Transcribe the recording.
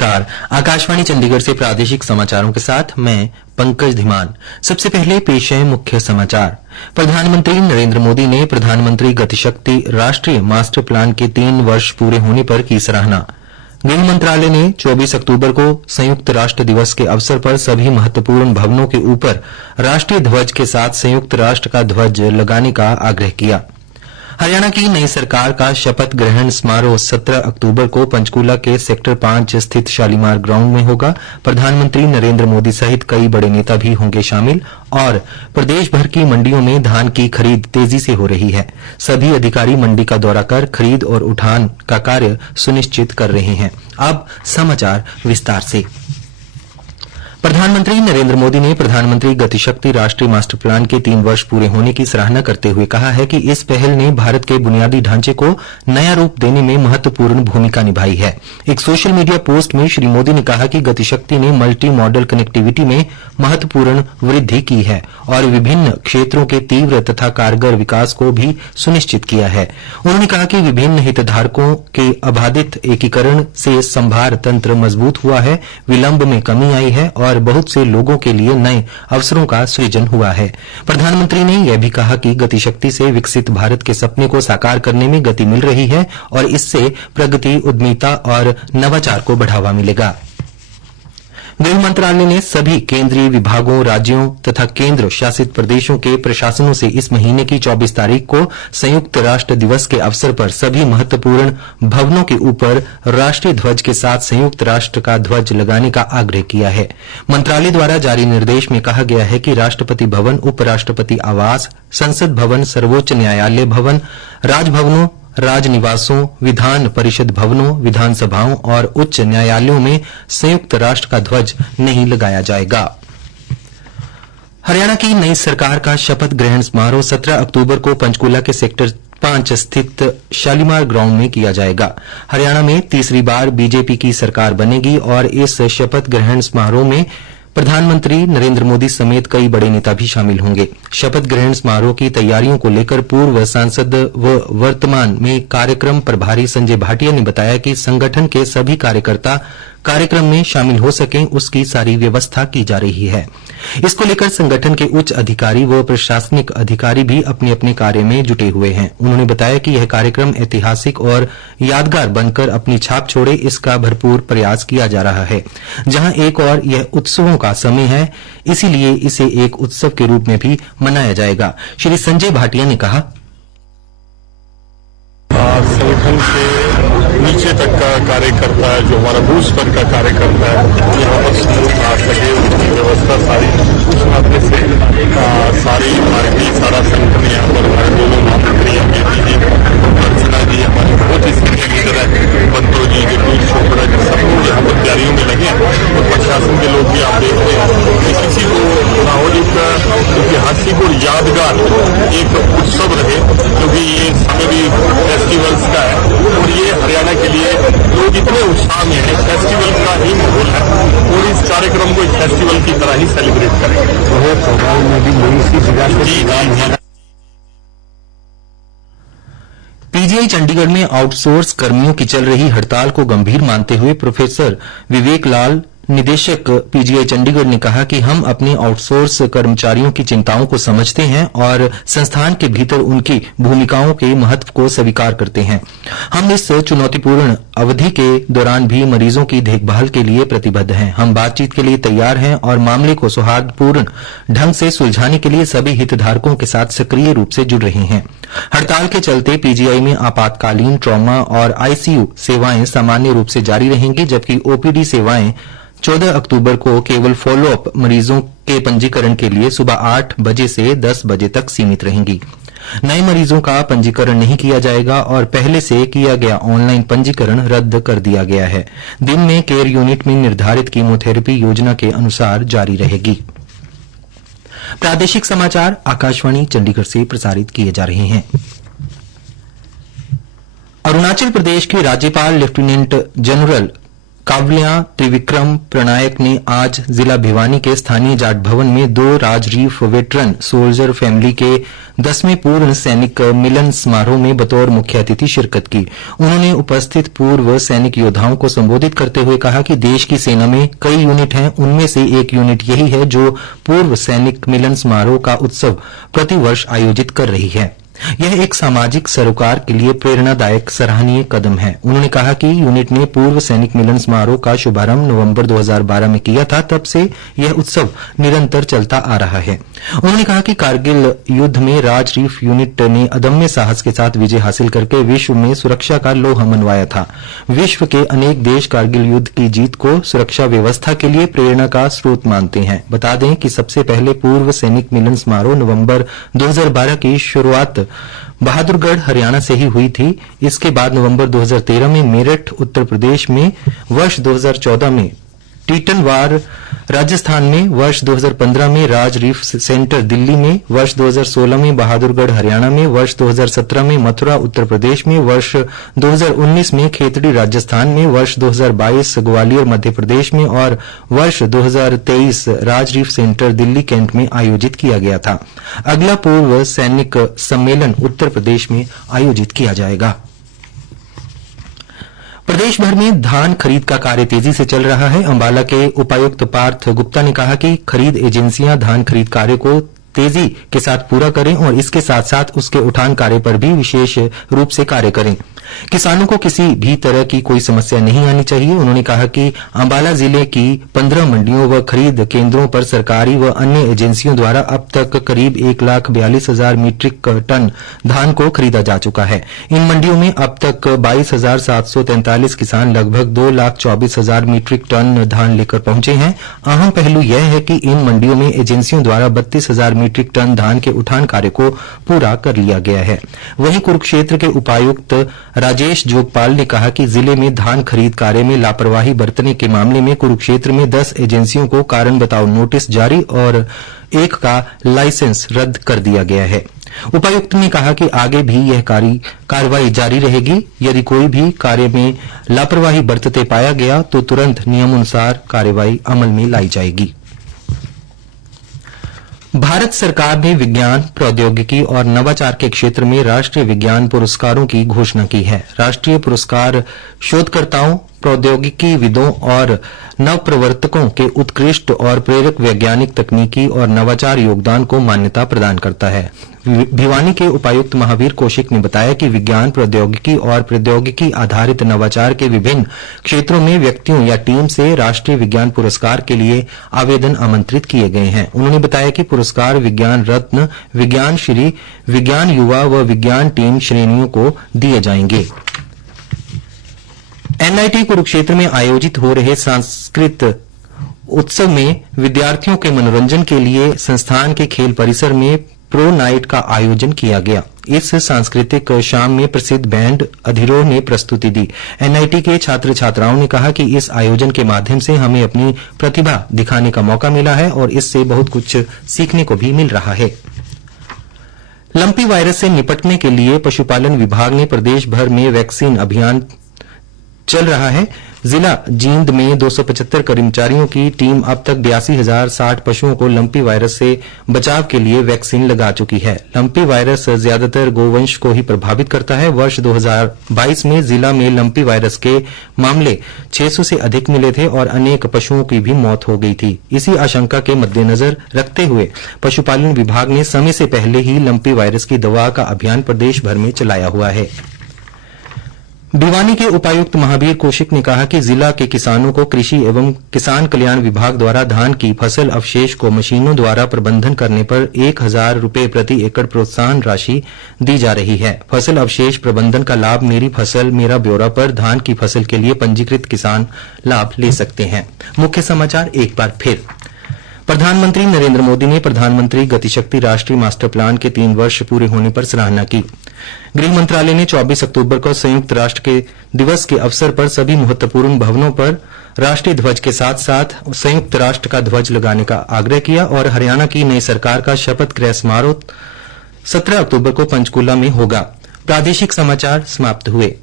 नमस्कार। आकाशवाणी चंडीगढ़ से प्रादेशिक समाचारों के साथ मैं पंकज धीमान। सबसे पहले पेश है मुख्य समाचार। प्रधानमंत्री नरेंद्र मोदी ने प्रधानमंत्री गतिशक्ति राष्ट्रीय मास्टर प्लान के 3 वर्ष पूरे होने पर की सराहना। गृह मंत्रालय ने 24 अक्टूबर को संयुक्त राष्ट्र दिवस के अवसर पर सभी महत्वपूर्ण भवनों के ऊपर राष्ट्रीय ध्वज के साथ संयुक्त राष्ट्र का ध्वज लगाने का आग्रह किया। हरियाणा की नई सरकार का शपथ ग्रहण समारोह 17 अक्टूबर को पंचकूला के सेक्टर 5 स्थित शालीमार ग्राउंड में होगा। प्रधानमंत्री नरेंद्र मोदी सहित कई बड़े नेता भी होंगे शामिल और प्रदेश भर की मंडियों में धान की खरीद तेजी से हो रही है। सभी अधिकारी मंडी का दौरा कर खरीद और उठान का कार्य सुनिश्चित कर रहे हैं। अब समाचार विस्तार से। प्रधानमंत्री नरेंद्र मोदी ने प्रधानमंत्री गतिशक्ति राष्ट्रीय मास्टर प्लान के 3 वर्ष पूरे होने की सराहना करते हुए कहा है कि इस पहल ने भारत के बुनियादी ढांचे को नया रूप देने में महत्वपूर्ण भूमिका निभाई है। एक सोशल मीडिया पोस्ट में श्री मोदी ने कहा कि गतिशक्ति ने मल्टी मॉडल कनेक्टिविटी में महत्वपूर्ण वृद्धि की है और विभिन्न क्षेत्रों के तीव्र तथा कारगर विकास को भी सुनिश्चित किया है। उन्होंने कहा कि विभिन्न हितधारकों के अबाधित एकीकरण से संभार तंत्र मजबूत हुआ है, विलंब में कमी आई है और बहुत से लोगों के लिए नए अवसरों का सृजन हुआ है। प्रधानमंत्री ने यह भी कहा कि गतिशक्ति से विकसित भारत के सपने को साकार करने में गति मिल रही है और इससे प्रगति, उद्यमिता और नवाचार को बढ़ावा मिलेगा। गृह मंत्रालय ने सभी केंद्रीय विभागों, राज्यों तथा केंद्र शासित प्रदेशों के प्रशासनों से इस महीने की 24 तारीख को संयुक्त राष्ट्र दिवस के अवसर पर सभी महत्वपूर्ण भवनों के ऊपर राष्ट्रीय ध्वज के साथ संयुक्त राष्ट्र का ध्वज लगाने का आग्रह किया है। मंत्रालय द्वारा जारी निर्देश में कहा गया है कि राष्ट्रपति भवन, उपराष्ट्रपति आवास, संसद भवन, सर्वोच्च न्यायालय भवन, राजभवनों, राजनिवासों, विधान परिषद भवनों, विधानसभाओं और उच्च न्यायालयों में संयुक्त राष्ट्र का ध्वज नहीं लगाया जाएगा। हरियाणा की नई सरकार का शपथ ग्रहण समारोह 17 अक्टूबर को पंचकूला के सेक्टर 5 स्थित शालीमार ग्राउंड में किया जाएगा। हरियाणा में तीसरी बार बीजेपी की सरकार बनेगी और इस शपथ ग्रहण समारोह में प्रधानमंत्री नरेंद्र मोदी समेत कई बड़े नेता भी शामिल होंगे। शपथ ग्रहण समारोह की तैयारियों को लेकर पूर्व सांसद व वर्तमान में कार्यक्रम प्रभारी संजय भाटिया ने बताया कि संगठन के सभी कार्यकर्ता कार्यक्रम में शामिल हो सकें, उसकी सारी व्यवस्था की जा रही है। इसको लेकर संगठन के उच्च अधिकारी व प्रशासनिक अधिकारी भी अपने अपने कार्य में जुटे हुए हैं। उन्होंने बताया कि यह कार्यक्रम ऐतिहासिक और यादगार बनकर अपनी छाप छोड़े, इसका भरपूर प्रयास किया जा रहा है। जहां एक और यह उत्सवों का समय है, इसीलिए इसे एक उत्सव के रूप में भी मनाया जाएगा। श्री संजय भाटिया ने कहा, संगठन के नीचे तक का कार्यकर्ता है, जो हमारा बूथ स्तर का कार्यकर्ता है, यहाँ पर समूह आ सके, उसकी व्यवस्था सारी उस नाते से सारी पार्टी, सारा संगठन यहाँ पर हमारे दोनों महामंत्री जी, अर्चना जी, हमारे बहुत ही सीनियर लीडर है, बंतो जी, जगदीश चोपड़ा जी, सब लोग यहाँ पर तैयारियों में लगे हैं और प्रशासन के लोग भी आप देख रहे हैं कि किसी को माहौल ऐतिहासिक और यादगार एक उत्सव रहे, क्योंकि ये समय भी फेस्टिवल्स का है और ये हरियाणा के लिए लोग इतने उत्साह में है, फेस्टिवल का ही माहौल है और इस कार्यक्रम को एक फेस्टिवल की तरह ही सेलिब्रेट करेंगे। में भी नई सी जगह पीजीआई चंडीगढ़ में आउटसोर्स कर्मियों की चल रही हड़ताल को गंभीर मानते हुए प्रोफेसर विवेक लाल, निदेशक पीजीआई चंडीगढ़ ने कहा कि हम अपने आउटसोर्स कर्मचारियों की चिंताओं को समझते हैं और संस्थान के भीतर उनकी भूमिकाओं के महत्व को स्वीकार करते हैं। हम इस चुनौतीपूर्ण अवधि के दौरान भी मरीजों की देखभाल के लिए प्रतिबद्ध हैं। हम बातचीत के लिए तैयार हैं और मामले को सौहार्दपूर्ण ढंग से सुलझाने के लिए सभी हितधारकों के साथ सक्रिय रूप से जुड़ रहे हैं। हड़ताल के चलते पीजीआई में आपातकालीन, ट्रॉमा और आईसीयू सेवाएं सामान्य रूप से जारी रहेंगी, जबकि ओपीडी सेवाएं 14 अक्टूबर को केवल फॉलोअप मरीजों के पंजीकरण के लिए सुबह 8 बजे से 10 बजे तक सीमित रहेंगी। नए मरीजों का पंजीकरण नहीं किया जाएगा और पहले से किया गया ऑनलाइन पंजीकरण रद्द कर दिया गया है। दिन में केयर यूनिट में निर्धारित कीमोथेरेपी योजना के अनुसार जारी रहेगी। प्रादेशिक समाचार आकाशवाणी चंडीगढ़ से प्रसारित किए जा रहे हैं। अरुणाचल प्रदेश के राज्यपाल लेफ्टिनेंट जनरल कावल्या त्रिविक्रम प्रणायक ने आज जिला भिवानी के स्थानीय जाट भवन में 2 राजरीफ वेटरन सोल्जर फैमिली के 10वें पूर्ण सैनिक मिलन समारोह में बतौर मुख्य अतिथि शिरकत की। उन्होंने उपस्थित पूर्व सैनिक योद्धाओं को संबोधित करते हुए कहा कि देश की सेना में कई यूनिट हैं, उनमें से एक यूनिट यही है जो पूर्व सैनिक मिलन समारोह का उत्सव प्रतिवर्ष आयोजित कर रही है। यह एक सामाजिक सरोकार के लिए प्रेरणादायक सराहनीय कदम है। उन्होंने कहा कि यूनिट ने पूर्व सैनिक मिलन समारोह का शुभारंभ नवंबर 2012 में किया था, तब से यह उत्सव निरंतर चलता आ रहा है। उन्होंने कहा कि कारगिल युद्ध में राजरीफ यूनिट ने अदम्य साहस के साथ विजय हासिल करके विश्व में सुरक्षा का लौह मनवाया था। विश्व के अनेक देश कारगिल युद्ध की जीत को सुरक्षा व्यवस्था के लिए प्रेरणा का स्रोत मानते हैं। बता दें कि सबसे पहले पूर्व सैनिक मिलन समारोह नवंबर 2012 की शुरुआत बहादुरगढ़ हरियाणा से ही हुई थी। इसके बाद नवंबर 2013 में मेरठ उत्तर प्रदेश में, वर्ष 2014 में टीटनवार राजस्थान में, वर्ष 2015 में राजरीफ सेंटर दिल्ली में, वर्ष 2016 में बहादुरगढ़ हरियाणा में, वर्ष 2017 में मथुरा उत्तर प्रदेश में, वर्ष 2019 में खेतड़ी राजस्थान में, वर्ष 2022 ग्वालियर मध्य प्रदेश में और वर्ष 2023 राजरीफ सेंटर दिल्ली कैंट में आयोजित किया गया था। अगला पूर्व सैनिक सम्मेलन उत्तर प्रदेश में आयोजित किया जाएगा। प्रदेश भर में धान खरीद का कार्य तेजी से चल रहा है। अंबाला के उपायुक्त पार्थ गुप्ता ने कहा कि खरीद एजेंसियां धान खरीद कार्य को तेजी के साथ पूरा करें और इसके साथ साथ उसके उठान कार्य पर भी विशेष रूप से कार्य करें। किसानों को किसी भी तरह की कोई समस्या नहीं आनी चाहिए। उन्होंने कहा कि अंबाला जिले की 15 मंडियों व खरीद केंद्रों पर सरकारी व अन्य एजेंसियों द्वारा अब तक करीब 1,42,000 मीट्रिक टन धान को खरीदा जा चुका है। इन मंडियों में अब तक 22,743 किसान लगभग 2,24,000 मीट्रिक टन धान लेकर पहुंचे हैं। अहम पहलू यह है कि इन मंडियों में एजेंसियों द्वारा 32,000 मीट्रिक टन धान के उठान कार्य को पूरा कर लिया गया है। वहीं कुरुक्षेत्र के उपायुक्त राजेश जोगपाल ने कहा कि जिले में धान खरीद कार्य में लापरवाही बरतने के मामले में कुरुक्षेत्र में 10 एजेंसियों को कारण बताओ नोटिस जारी और एक का लाइसेंस रद्द कर दिया गया है। उपायुक्त ने कहा कि आगे भी यह कार्रवाई जारी रहेगी। यदि कोई भी कार्य में लापरवाही बरतते पाया गया तो तुरंत नियमानुसार कार्रवाई अमल में लाई जाएगी। भारत सरकार ने विज्ञान, प्रौद्योगिकी और नवाचार के क्षेत्र में राष्ट्रीय विज्ञान पुरस्कारों की घोषणा की है। राष्ट्रीय पुरस्कार शोधकर्ताओं, प्रौद्योगिकीविदों और नवप्रवर्तकों के उत्कृष्ट और प्रेरक वैज्ञानिक तकनीकी और नवाचार योगदान को मान्यता प्रदान करता है। भिवानी के उपायुक्त महावीर कौशिक ने बताया कि विज्ञान, प्रौद्योगिकी और प्रौद्योगिकी आधारित नवाचार के विभिन्न क्षेत्रों में व्यक्तियों या टीम से राष्ट्रीय विज्ञान पुरस्कार के लिए आवेदन आमंत्रित किए गए हैं। उन्होंने बताया कि पुरस्कार विज्ञान रत्न, विज्ञान श्री, विज्ञान युवा व विज्ञान टीम श्रेणियों को दिए जाएंगे। एनआईटी कुरुक्षेत्र में आयोजित हो रहे सांस्कृत उत्सव में विद्यार्थियों के मनोरंजन के लिए संस्थान के खेल परिसर में प्रो नाइट का आयोजन किया गया। इस सांस्कृतिक शाम में प्रसिद्ध बैंड अधिरोह ने प्रस्तुति दी। एनआईटी के छात्र छात्राओं ने कहा कि इस आयोजन के माध्यम से हमें अपनी प्रतिभा दिखाने का मौका मिला है और इससे बहुत कुछ सीखने को भी मिल रहा है। लंपी वायरस से निपटने के लिए पशुपालन विभाग ने प्रदेश भर में वैक्सीन अभियान चल रहा है। जिला जींद में 275 कर्मचारियों की टीम अब तक 82,060 पशुओं को लंपी वायरस से बचाव के लिए वैक्सीन लगा चुकी है। लंपी वायरस ज्यादातर गोवंश को ही प्रभावित करता है। वर्ष 2022 में जिला में लंपी वायरस के मामले 600 से अधिक मिले थे और अनेक पशुओं की भी मौत हो गई थी। इसी आशंका के मद्देनजर रखते हुए पशुपालन विभाग ने समय से पहले ही लंपी वायरस की दवा का अभियान प्रदेश भर में चलाया हुआ है। भिवानी के उपायुक्त महावीर कौशिक ने कहा कि जिला के किसानों को कृषि एवं किसान कल्याण विभाग द्वारा धान की फसल अवशेष को मशीनों द्वारा प्रबंधन करने पर 1,000 रुपए प्रति एकड़ प्रोत्साहन राशि दी जा रही है। फसल अवशेष प्रबंधन का लाभ मेरी फसल मेरा ब्यौरा पर धान की फसल के लिए पंजीकृत किसान लाभ ले सकते हैं। मुख्य समाचार एक बार फिर। प्रधानमंत्री नरेंद्र मोदी ने प्रधानमंत्री गतिशक्ति राष्ट्रीय मास्टर प्लान के 3 वर्ष पूरे होने पर सराहना की। गृह मंत्रालय ने 24 अक्टूबर को संयुक्त राष्ट्र के दिवस के अवसर पर सभी महत्वपूर्ण भवनों पर राष्ट्रीय ध्वज के साथ साथ संयुक्त राष्ट्र का ध्वज लगाने का आग्रह किया और हरियाणा की नई सरकार का शपथ ग्रहण समारोह 17 अक्टूबर को पंचकूला में होगा। प्रादेशिक समाचार समाप्त हुए।